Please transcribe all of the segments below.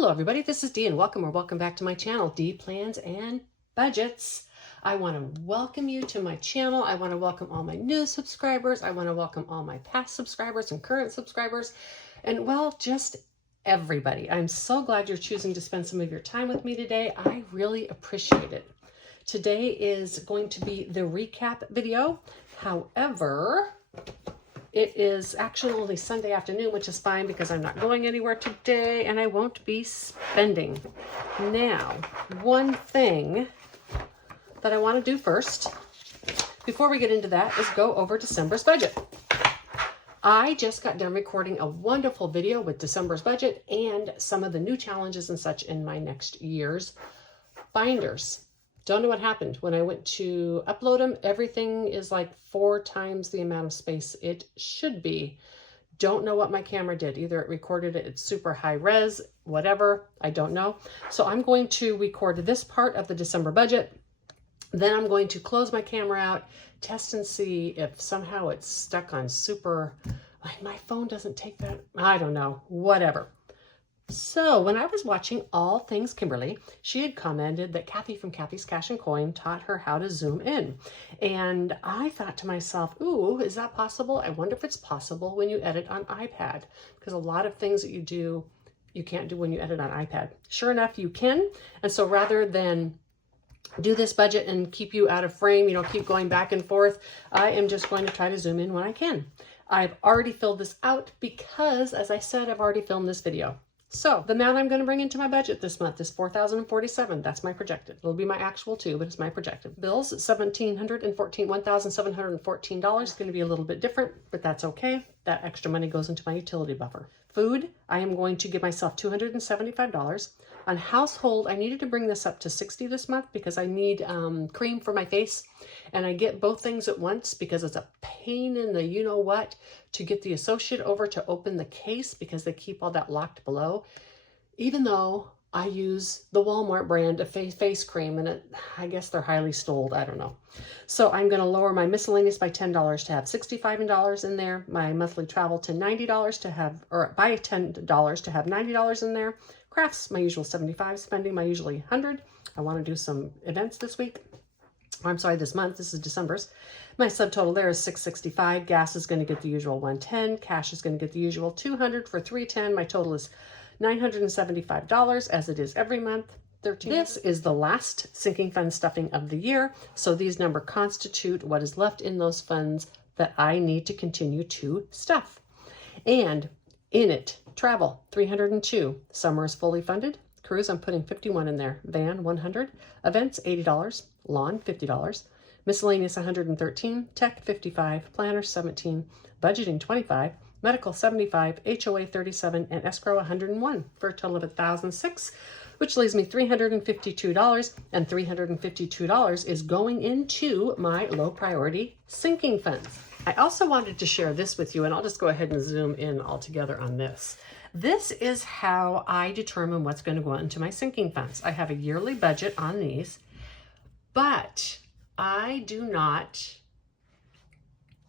Hello everybody, this is Dee and welcome back to my channel, Dee Plans and Budgets. I want to welcome you to my channel. I want to welcome all my new subscribers. I want to welcome all my past subscribers and current subscribers. And well, just everybody. I'm so glad you're choosing to spend some of your time with me today. I really appreciate it. Today is going to be the recap video. However, it is actually only Sunday afternoon, which is fine because I'm not going anywhere today and I won't be spending. Now, one thing that I want to do first, before we get into that, is go over December's budget. I just got done recording a wonderful video with December's budget and some of the new challenges and such in my next year's binders. Don't know what happened. When I went to upload them, everything is like 4 times the amount of space it should be. Don't know what my camera did. Either it recorded it at super high res, whatever, I don't know. So I'm going to record this part of the December budget. Then I'm going to close my camera out, test and see if somehow it's stuck on super, my phone doesn't take that, I don't know, whatever. So when I was watching All Things Kimberly, she had commented that Kathy from Kathy's Cash and Coin taught her how to zoom in. And I thought to myself, ooh, is that possible? I wonder if it's possible when you edit on iPad, because a lot of things that you do, you can't do when you edit on iPad. Sure enough, you can. And so rather than do this budget and keep you out of frame, keep going back and forth, I am just going to try to zoom in when I can. I've already filled this out because, as I said, I've already filmed this video. So the amount I'm going to bring into my budget this month is $4,047. That's my projected. It'll be my actual too, but it's my projected. Bills, $1,714. It's going to be a little bit different, but that's okay. That extra money goes into my utility buffer. Food, I am going to give myself $275. On household, I needed to bring this up to $60 this month because I need cream for my face. And I get both things at once because it's a pain in the you-know-what to get the associate over to open the case because they keep all that locked below. Even though I use the Walmart brand of face cream and I guess they're highly stoled, I don't know. So I'm going to lower my miscellaneous by $10 to have $65 in there. My monthly travel to $90 to have, or by $10 to have $90 in there. Crafts, my usual $75, spending my usually $100. I want to do some events this week. I'm sorry, this month. This is December's. My subtotal there is $665. Gas is going to get the usual $110. Cash is going to get the usual $200 for $310. My total is $975, as it is every month. This is the last sinking fund stuffing of the year. So these numbers constitute what is left in those funds that I need to continue to stuff. And in it, travel, $302. Summer is fully funded. Cruise, I'm putting $51 in there. Van, $100. Events, $80. Lawn, $50. Miscellaneous, $113. Tech, $55. Planner, $17. Budgeting, $25. Medical, $75. HOA, $37. And escrow, $101 for a total of $1,006, which leaves me $352. And $352 is going into my low priority sinking funds. I also wanted to share this with you, and I'll just go ahead and zoom in all together on this. This is how I determine what's going to go into my sinking funds. I have a yearly budget on these, but I do not,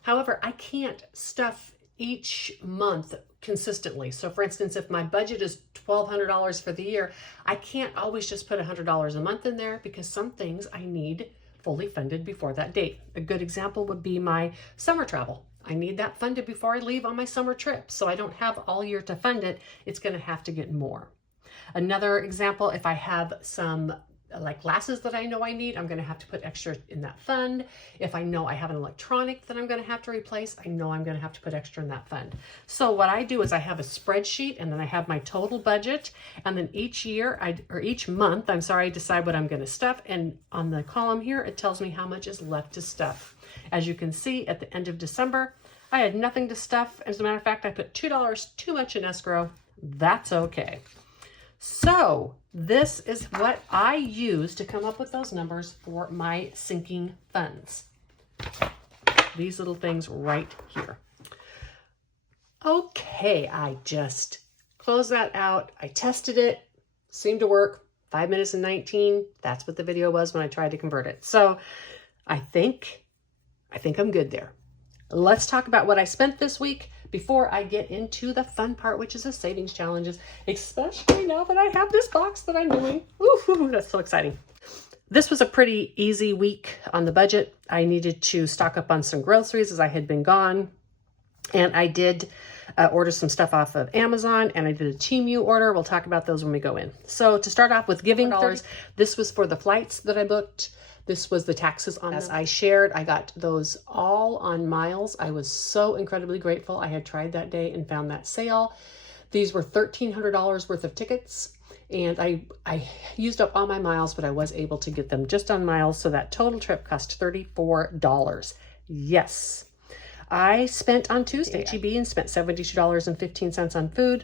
however, I can't stuff each month consistently. So for instance, if my budget is $1,200 for the year, I can't always just put $100 a month in there because some things I need fully funded before that date. A good example would be my summer travel. I need that funded before I leave on my summer trip. So I don't have all year to fund it. It's going to have to get more. Another example, if I have some like glasses that I know I need, I'm going to have to put extra in that fund. If I know I have an electronic that I'm going to have to replace, I know I'm going to have to put extra in that fund. So what I do is I have a spreadsheet and then I have my total budget. And then each month, I decide what I'm going to stuff. And on the column here, it tells me how much is left to stuff. As you can see, at the end of December, I had nothing to stuff. As a matter of fact, I put $2 too much in escrow. That's okay. So this is what I use to come up with those numbers for my sinking funds. These little things right here. Okay, I just closed that out. I tested it, seemed to work. 5 minutes and 19. That's what the video was when I tried to convert it. So I think I'm good there. Let's talk about what I spent this week before I get into the fun part, which is the savings challenges, especially now that I have this box that I'm doing. Ooh, that's so exciting. This was a pretty easy week on the budget. I needed to stock up on some groceries as I had been gone. And I did order some stuff off of Amazon, and I did a Temu order. We'll talk about those when we go in. So to start off with giving dollars, this was for the flights that I booked. This was the taxes on them. As I shared, I got those all on miles. I was so incredibly grateful. I had tried that day and found that sale. These were $1,300 worth of tickets. And I used up all my miles, but I was able to get them just on miles. So that total trip cost $34. Yes. I spent on Tuesday H-E-B and spent $72.15 on food.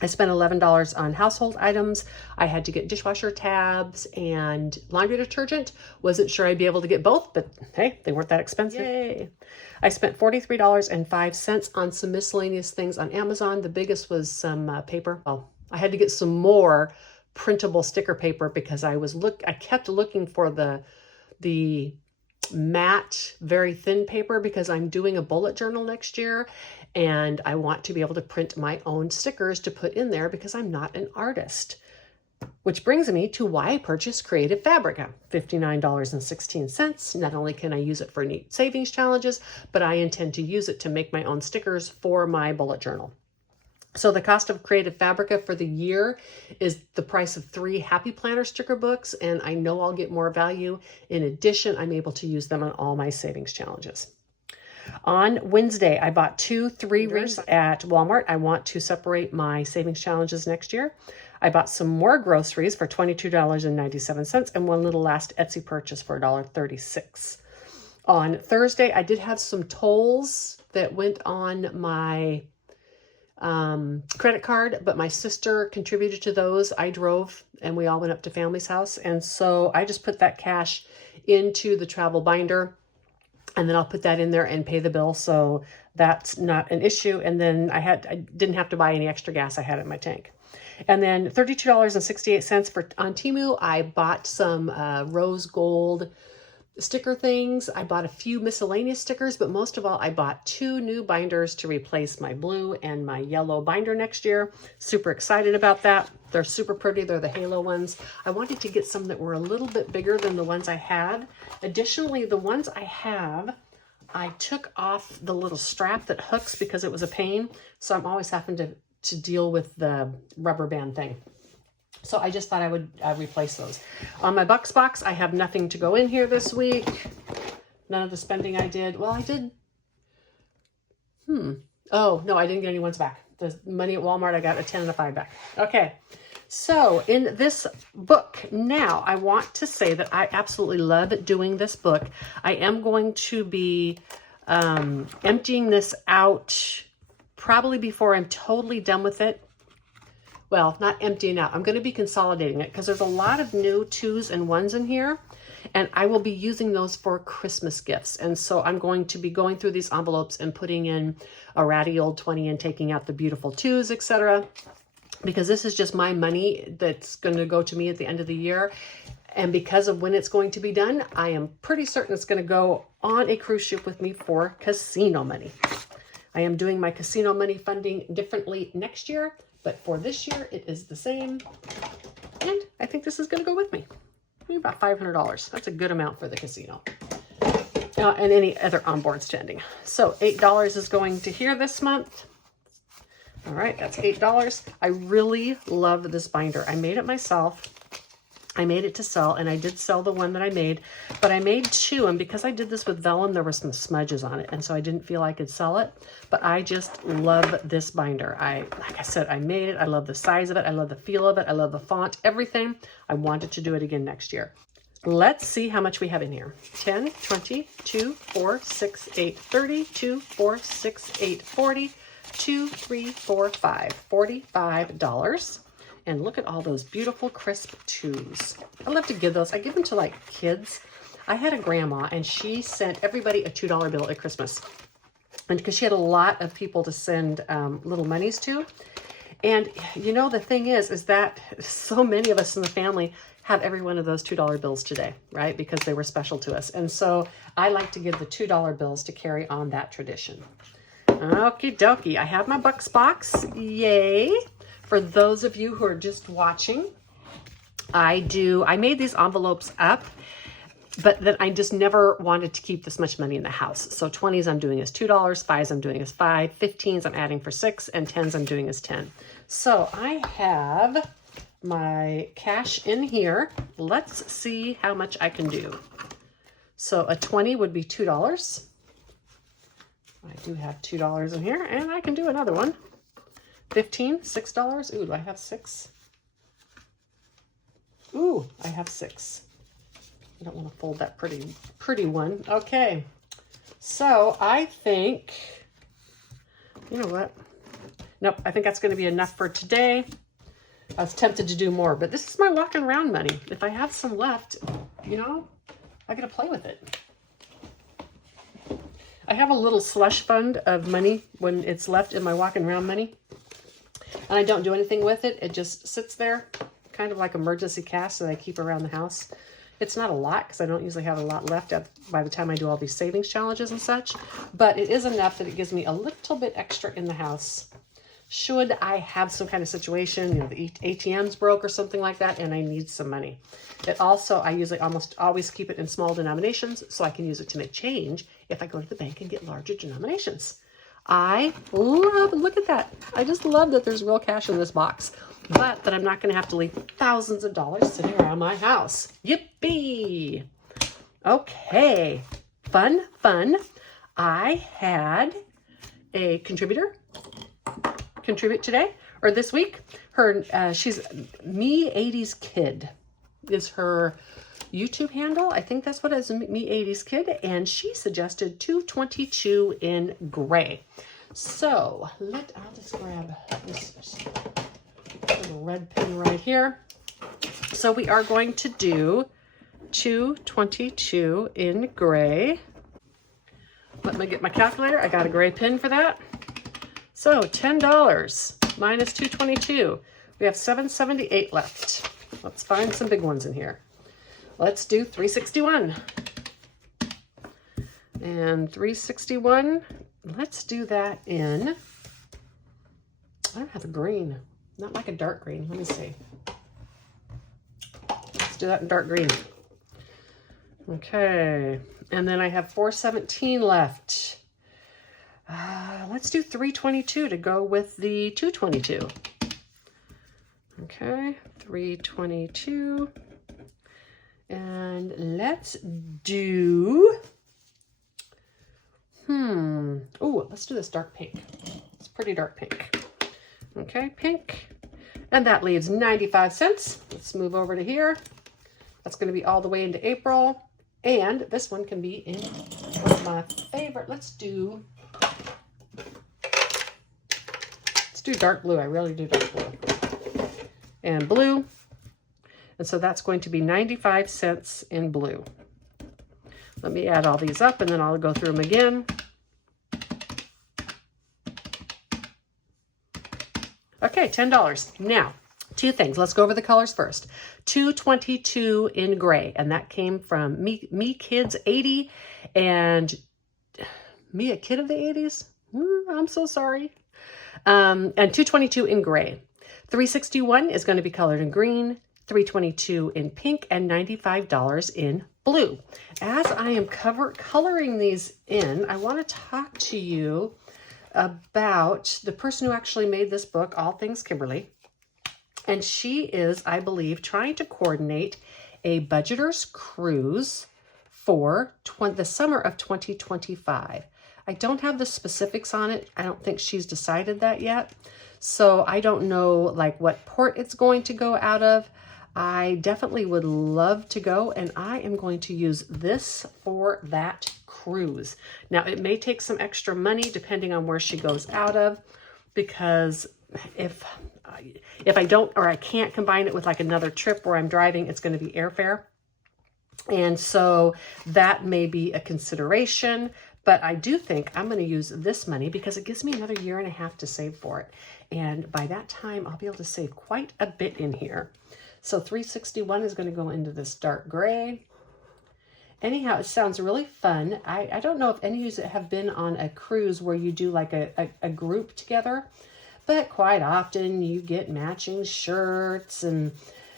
I spent $11 on household items. I had to get dishwasher tabs and laundry detergent. Wasn't sure I'd be able to get both, but hey, they weren't that expensive. Yay. I spent $43.05 on some miscellaneous things on Amazon. The biggest was some paper. Well, I had to get some more printable sticker paper because I kept looking for the matte, very thin paper because I'm doing a bullet journal next year and I want to be able to print my own stickers to put in there because I'm not an artist. Which brings me to why I purchased Creative Fabrica, $59.16. Not only can I use it for neat savings challenges, but I intend to use it to make my own stickers for my bullet journal. So the cost of Creative Fabrica for the year is the price of 3 Happy Planner sticker books, and I know I'll get more value. In addition, I'm able to use them on all my savings challenges. On Wednesday, I bought 2 3-rings at Walmart. I want to separate my savings challenges next year. I bought some more groceries for $22.97 and one little last Etsy purchase for $1.36. On Thursday, I did have some tolls that went on my credit card, but my sister contributed to those. I drove and we all went up to family's house. And so I just put that cash into the travel binder and then I'll put that in there and pay the bill. So that's not an issue. And then I didn't have to buy any extra gas. I had it in my tank. And then $32.68 on Temu. I bought some rose gold sticker things. I bought a few miscellaneous stickers, but most of all, I bought 2 new binders to replace my blue and my yellow binder next year. Super excited about that. They're super pretty. They're the halo ones. I wanted to get some that were a little bit bigger than the ones I had. Additionally, the ones I have, I took off the little strap that hooks because it was a pain. So I'm always having to deal with the rubber band thing. So I just thought I would replace those. On my Bucks box, I have nothing to go in here this week. None of the spending I did. Well, I did. Oh, no, I didn't get any ones back. The money at Walmart, I got a 10 and a 5 back. Okay. So in this book now, I want to say that I absolutely love doing this book. I am going to be emptying this out probably before I'm totally done with it. Well, not emptying out. I'm going to be consolidating it because there's a lot of new 2s and 1s in here. And I will be using those for Christmas gifts. And so I'm going to be going through these envelopes and putting in a ratty old 20 and taking out the beautiful 2s, etc. Because this is just my money that's going to go to me at the end of the year. And because of when it's going to be done, I am pretty certain it's going to go on a cruise ship with me for casino money. I am doing my casino money funding differently next year. But for this year, it is the same. And I think this is going to go with me. Maybe about $500. That's a good amount for the casino. And any other onboard spending. So $8 is going to here this month. All right, that's $8. I really love this binder. I made it myself. I made it to sell, and I did sell the one that I made, but I made 2, and because I did this with vellum, there were some smudges on it, and so I didn't feel I could sell it, but I just love this binder. Like I said, I made it. I love the size of it. I love the feel of it. I love the font, everything. I wanted to do it again next year. Let's see how much we have in here. 10, 20, 2, 4, 6, 8, 30, 2, 4, 6, 8, 40, 2, 3, 4, 5, $45. And look at all those beautiful crisp 2s. I love to give those. I give them to like kids. I had a grandma and she sent everybody a $2 bill at Christmas. And because she had a lot of people to send little monies to. And you know, the thing is that so many of us in the family have every one of those $2 bills today, right? Because they were special to us. And so I like to give the $2 bills to carry on that tradition. Okie dokie. I have my Bucks box. Yay. For those of you who are just watching, I made these envelopes up, but then I just never wanted to keep this much money in the house. So 20s I'm doing as $2, 5s I'm doing as $5, 15s I'm adding for $6, and 10s I'm doing as $10. So I have my cash in here. Let's see how much I can do. So a 20 would be $2. I do have $2 in here, and I can do another one. 15, $6. Ooh, do I have 6? Ooh, I have 6. I don't want to fold that pretty one. Okay, so I think, you know what? Nope, I think that's going to be enough for today. I was tempted to do more, but this is my walking around money. If I have some left, you know, I got to play with it. I have a little slush fund of money when it's left in my walking around money, and I don't do anything with it. It just sits there, kind of like emergency cash that I keep around the house. It's not a lot because I don't usually have a lot left by the time I do all these savings challenges and such, but it is enough that it gives me a little bit extra in the house. Should I have some kind of situation, you know, the ATM's broke or something like that, and I need some money. It also, I usually almost always keep it in small denominations so I can use it to make change if I go to the bank and get larger denominations. I love, look at that. I just love that there's real cash in this box, but that I'm not going to have to leave thousands of dollars sitting around my house. Yippee! Okay, fun. I had a contributor contribute today, or this week. She's Me 80s Kid is her YouTube handle. I think that's what it is, Me 80s Kid, and she suggested 222 in gray. So I'll just grab this little red pin right here. So we are going to do 222 in gray. Let me get my calculator. I got a gray pin for that. So $10 minus 222. We have 778 left. Let's find some big ones in here. Let's do 361. And 361, let's do that in, I don't have a green, not like a dark green. Let me see. Let's do that in dark green. Okay, and then I have 417 left. Let's do 322 to go with the 222. Okay, 322. And let's do, oh, let's do this dark pink. It's pretty dark pink. Okay, pink. And that leaves 95 cents. Let's move over to here. That's going to be all the way into April. And this one can be in one of my favorite. Let's do dark blue. I really do dark blue. And blue. And so that's going to be 95 cents in blue. Let me add all these up and then I'll go through them again. Okay, $10. Now, two things. Let's go over the colors first. 222 in gray, and that came from Me Kids 80 and Me a Kid of the 80s. I'm so sorry. And 222 in gray. 361 is going to be colored in green, 322 in pink, and $95 in blue. As I am coloring these in, I want to talk to you about the person who actually made this book, All Things Kimberly. And she is, I believe, trying to coordinate a budgeter's cruise for the summer of 2025. I don't have the specifics on it. I don't think she's decided that yet. So I don't know like what port it's going to go out of. I definitely would love to go, and I am going to use this for that cruise. Now, it may take some extra money depending on where she goes out of, because if I don't, or I can't combine it with like another trip where I'm driving, it's going to be airfare. And so that may be a consideration, but I do think I'm going to use this money because it gives me another year and a half to save for it. And by that time, I'll be able to save quite a bit in here. So 361 is going to go into this dark gray. Anyhow, it sounds really fun. I don't know if any of you have been on a cruise where you do like a group together, but quite often you get matching shirts and,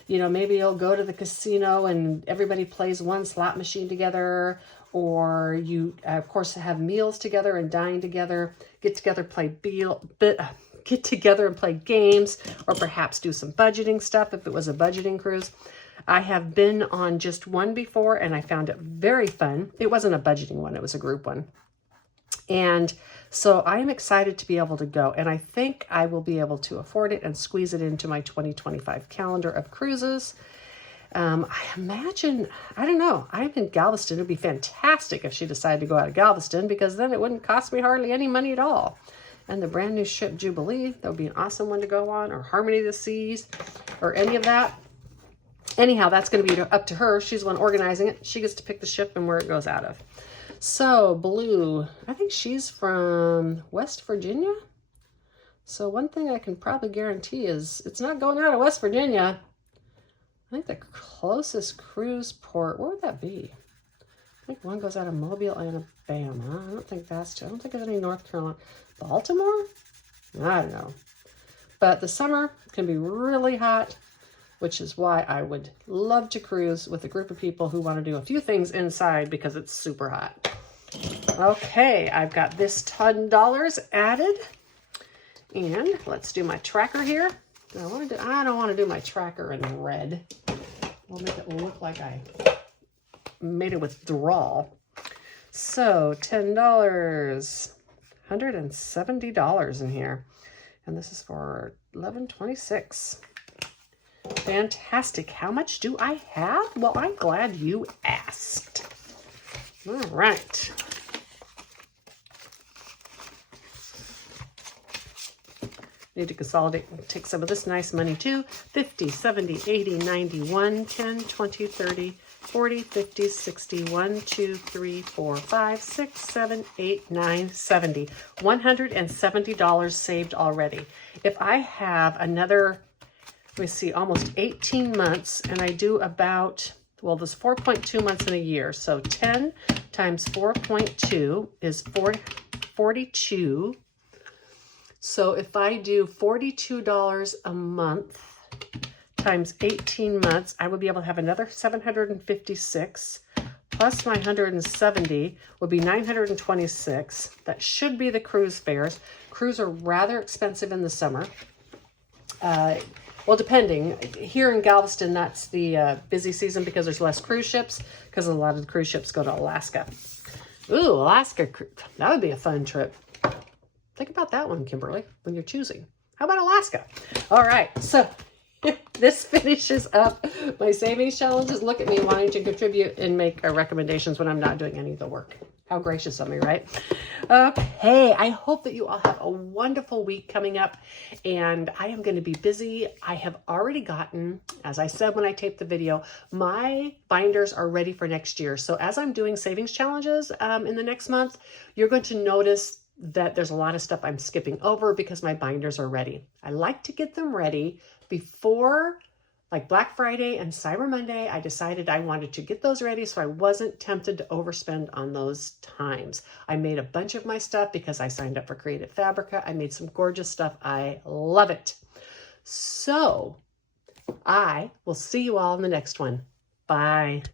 you know, maybe you'll go to the casino and everybody plays one slot machine together, or you, of course, have meals together and dine together, get together, get together and play games, or perhaps do some budgeting stuff if it was a budgeting cruise. I have been on just one before and I found it very fun. It wasn't a budgeting one, it was a group one. And so I'm excited to be able to go, and I think I will be able to afford it and squeeze it into my 2025 calendar of cruises. I imagine, I don't know, I'm in Galveston. It would be fantastic if she decided to go out of Galveston, because then it wouldn't cost me hardly any money at all. And the brand new ship Jubilee, that would be an awesome one to go on, or Harmony of the Seas, or any of that. Anyhow, that's going to be up to her. She's the one organizing it. She gets to pick the ship and where it goes out of. So Blue, I think she's from West Virginia. So one thing I can probably guarantee is it's not going out of West Virginia. I think the closest cruise port, where would that be? I think one goes out of Mobile, Alabama. I don't think that's true. I don't think there's any North Carolina. Baltimore? I don't know. But the summer can be really hot, which is why I would love to cruise with a group of people who want to do a few things inside because it's super hot. Okay, I've got this $10 added. And let's do my tracker here. I don't want to do my tracker in red. We'll make it look like I made a withdrawal. So $10, $170 in here. And this is for $11.26. Fantastic. How much do I have? Well, I'm glad you asked. All right. Need to consolidate and take some of this nice money too. 50, 70, 80, 90, 1, 10, 20, 30, 40, 50, 60, 1, 2, 3, 4, 5, 6, 7, 8, 9, 70. $170 saved already. If I have another, let me see, almost 18 months, and I do about, well, there's 4.2 months in a year. So 10 times 4.2 is 42. So if I do $42 a month times 18 months, I would be able to have another 756 plus my 170 would be 926. That should be the cruise fares. Cruise are rather expensive in the summer. Well, depending. Here in Galveston, that's the busy season because there's less cruise ships, because a lot of the cruise ships go to Alaska. Ooh, Alaska, that would be a fun trip. Think about that one, Kimberly, when you're choosing. How about Alaska? All right, so this finishes up my savings challenges. Look at me wanting to contribute and make recommendations when I'm not doing any of the work. How gracious of me, right? Okay, I hope that you all have a wonderful week coming up, and I am going to be busy. I have already gotten, as I said when I taped the video, my binders are ready for next year. So as I'm doing savings challenges in the next month, you're going to notice that there's a lot of stuff I'm skipping over because my binders are ready. I like to get them ready before, like Black Friday and Cyber Monday. I decided I wanted to get those ready so I wasn't tempted to overspend on those times. I made a bunch of my stuff because I signed up for Creative Fabrica. I made some gorgeous stuff. I love it. So I will see you all in the next one. Bye.